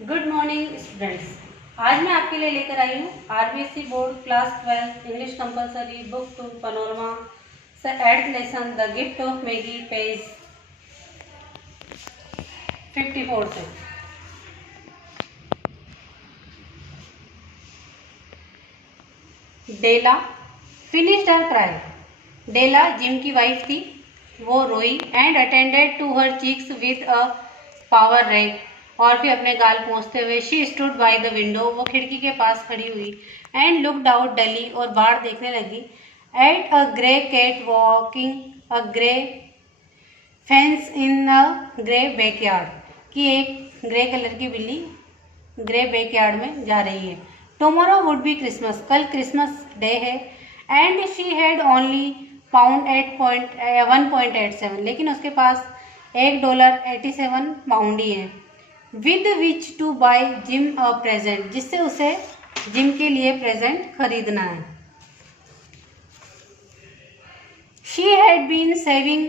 Good morning students. आज मैं आपके लिए लेकर आई हूँ RBSE board class 12 English compulsory book 2 panorama से eight lesson the gift of Magi page 54 से। Della finished her cry. Della Jim की वाइफ थी, वो रोई and attended to her cheeks with a powder rag, और फिर अपने गाल पोंछते हुए she stood by the window, वो खिड़की के पास खड़ी हुई एंड लुक्ड आउट डली, और बाहर देखने लगी at a grey cat walking a grey fence in a grey backyard, कि एक ग्रे कलर की बिल्ली ग्रे बैकयार्ड में जा रही है। टुमारो वुड बी क्रिसमस, कल क्रिसमस डे है and she had only pound 1.87, लेकिन उसके पास $1.87 ही है। With which to buy Jim a present, जिससे उसे जिम के लिए प्रेजेंट खरीदना है। She had been saving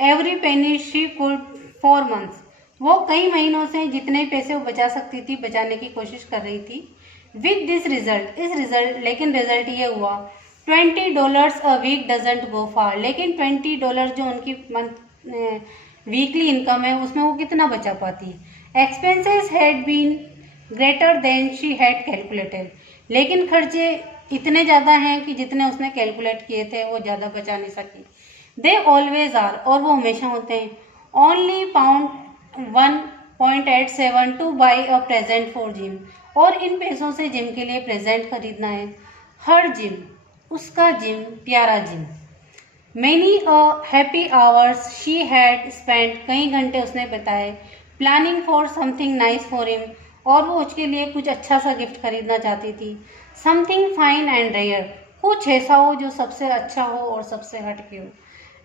every penny she could for months, वो कई महीनों से जितने पैसे वो बचा सकती थी बचाने की कोशिश कर रही थी। विद दिस रिजल्ट, इस रिजल्ट, लेकिन रिजल्ट ये हुआ $20 अ वीक डजेंट गो फार, लेकिन $20 जो उनकी मंथ वीकली इनकम है उसमें वो कितना बचा पाती। Expenses had been greater than she had calculated, लेकिन खर्चे इतने ज़्यादा हैं कि जितने उसने कैलकुलेट किए थे वो ज़्यादा बचा नहीं सकी। दे ऑलवेज आर, और वो हमेशा होते हैं। Only pound 1.87 two by a present for gym, और इन पैसों से जिम के लिए प्रेजेंट खरीदना है। हर जिम, उसका जिम, प्यारा gym. Many a happy hours she had spend, कई घंटे उसने बिताए planning for something nice for him, और वो उसके लिए कुछ अच्छा सा गिफ्ट खरीदना चाहती थी। समथिंग फाइन एंड रेयर, कुछ ऐसा हो जो सबसे अच्छा हो और सबसे हटके हो।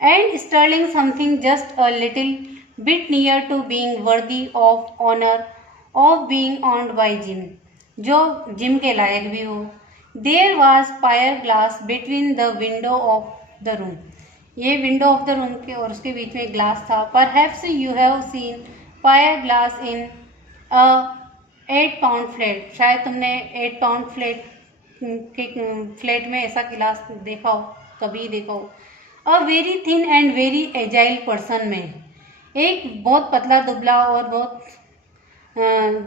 And sterling, something just a little bit near to being worthy of honour of being owned by Jim, जो जिम के लायक भी हो। There was pier glass between the window of the room, ये विंडो ऑफ द रूम के और उसके बीच में ग्लास था। Perhaps you have seen pier glass in a 8 pound flat, शायद तुमने 8 पाउंड फ्लैट के फ्लैट में ऐसा गिलास देखा हो, कभी देखा हो। A very thin and very agile person में, एक बहुत पतला दुबला और बहुत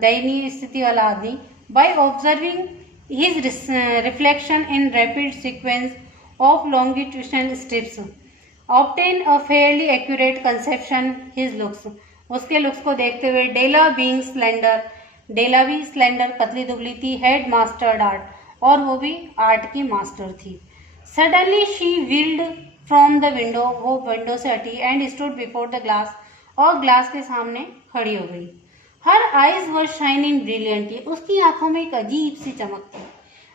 दयनीय स्थिति वाला आदमी। By observing his reflection in rapid sequence of longitudinal strips obtain a fairly accurate conception his looks, उसके लुक्स को देखते हुए। डेला बीइंग स्लेंडर, डेला भी स्लेंडर पतली दुबली थी। हेड मास्टर्ड आर्ट, और वो भी आर्ट की मास्टर थी। Suddenly she wheeled from the window, वो विंडो से हटी and stood before the glass, और ग्लास के सामने खड़ी हो गई। हर आईज वर शाइनिंग ब्रिलियंटली, उसकी आंखों में एक अजीब सी चमक थी।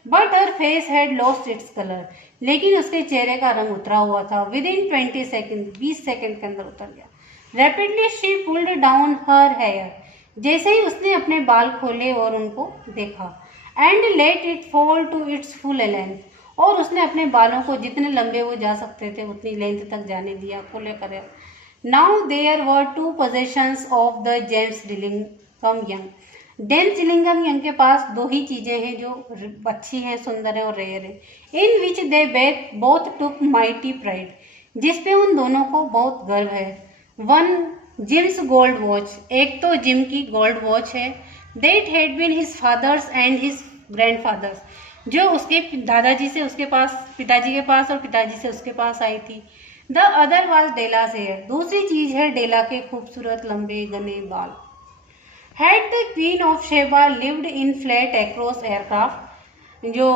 But her face had lost its colour, लेकिन उसके चेहरे का रंग उतरा हुआ था। विद इन 20 सेकेंड, 20 सेकेंड के अंदर उतर गया। Rapidly she pulled down her hair, जैसे ही उसने अपने बाल खोले और उनको देखा। And let it fall to its full length, और उसने अपने बालों को जितने लंबे वो जा सकते थे उतनी लेंथ तक जाने दिया, खोले करे। Now there were 2 possessions of the James Dillingham Young, James Dillingham Young के पास 2 ही चीजें हैं जो अच्छी हैं, सुंदर है और रेयर है। In which they both took mighty pride, जिसपे उन दोनों को बहुत गर्व है। वन जिम्स गोल्ड वॉच, एक तो जिम की गोल्ड वॉच है। That had been his father's and his grandfather's, जो उसके दादाजी से उसके पास, पिताजी के पास और पिताजी से उसके पास आई थी। The other was Della's hair, दूसरी चीज है डेला के खूबसूरत लंबे घने बाल। Had the Queen of Sheba lived in flat across airshaft, जो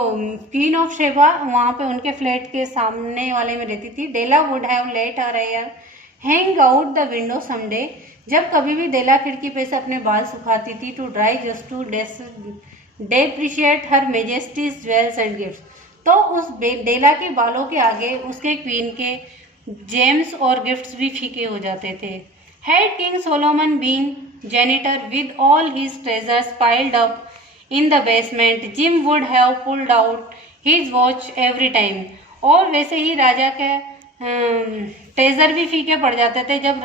क्वीन ऑफ शेबा वहाँ पे उनके फ्लैट के सामने वाले में रहती थी। Della would have let her hair hang out the window someday, जब कभी भी डेला खिड़की पे से अपने बाल सुखाती थी। To dry just to depreciate her majesty's jewels and gifts, तो उस डेला के बालों के आगे उसके क्वीन के जेम्स और गिफ्ट्स भी फीके हो जाते थे। Had king Solomon being janitor with all his treasures piled up in the basement, Jim would have pulled out his watch every time, और वैसे ही राजा के ट्रेजर भी फीके पड़ जाते थे जब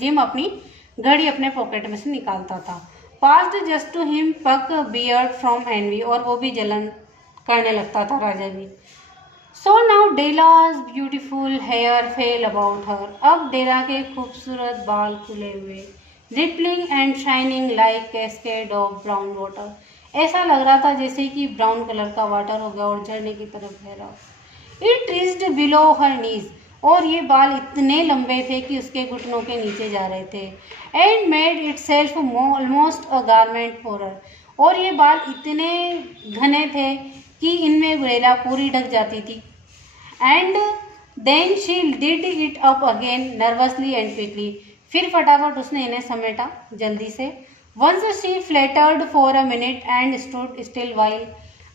जिम अपनी घड़ी अपने पॉकेट में से निकालता था। Passed just to him pluck beard from envy, और वो भी जलन करने लगता था राजा भी। So now Della's beautiful hair fell about her, अब डेला के खूबसूरत बाल खुले हुए, rippling and shining like cascade of brown water, ऐसा लग रहा था जैसे कि ब्राउन कलर का वाटर हो गया और झरने की तरफ बह रहा। इट रीच्ड बिलो हर नीज, और ये बाल इतने लंबे थे कि उसके घुटनों के नीचे जा रहे थे। And made it self almost a garment for her, और ये बाल इतने घने थे कि इनमें डेला पूरी ढक जाती थी। And then she did it up again nervously and quickly, फिर फटाफट उसने इन्हें समेटा जल्दी से। Once she faltered for a minute and stood still while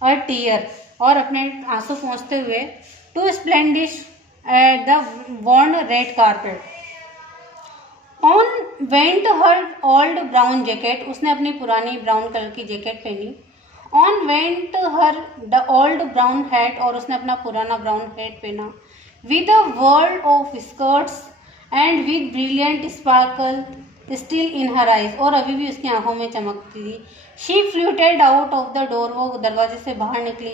a tear, और अपने आंसू पहुँचते हुए two splashed at the worn red carpet. On went her old brown jacket, उसने अपनी पुरानी ब्राउन कलर की जैकेट पहनी। On went her the old brown hat, और उसने अपना पुराना ब्राउन हैट पहना। With a world of skirts and with brilliant sparkle still in her eyes, और अभी भी उसकी आंखों में चमकती थी। She fluttered out of the door, वो दरवाजे से बाहर निकली।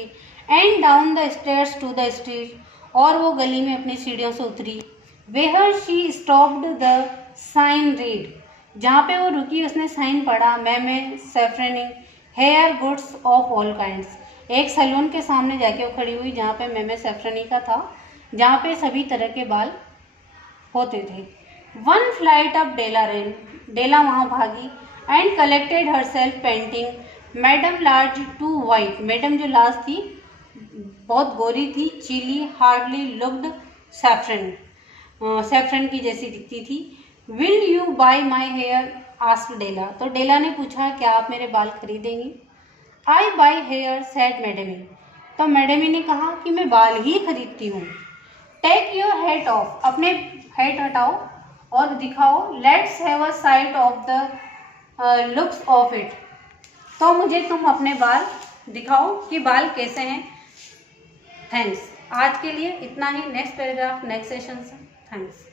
And down the stairs to the street, और वो गली में अपनी सीढ़ियों से उतरी। Where she stopped the sign read, जहाँ पे वो रुकी उसने साइन पढ़ा, Mme Sofronie hair goods of all kinds. एक सैलून के सामने जाके वो खड़ी हुई जहाँ पे मैमे सैफ्रनी का था, जहाँ पे सभी तरह के बाल होते थे। One flight up Della ran, Della वहाँ भागी। And collected her self panting Madame large too white, Madame जो लास्ट थी बहुत गोरी थी, chilly hardly looked Sofronie, Sofronie की जैसी दिखती थी। Will you buy my hair asked Della, तो डेला ने पूछा क्या आप मेरे बाल खरीदेंगी। I buy hair said Madame, तो मैडमी ने कहा कि मैं बाल ही खरीदती हूँ। टेक योर हेड ऑफ, अपने हेड हटाओ और दिखाओ। Let's have a site of the looks of it, तो मुझे तुम अपने बाल दिखाओ कि बाल कैसे हैं। थैंक्स, आज के लिए इतना ही। नेक्स्ट पैराग्राफ नेक्स्ट सेशन से। थैंक्स।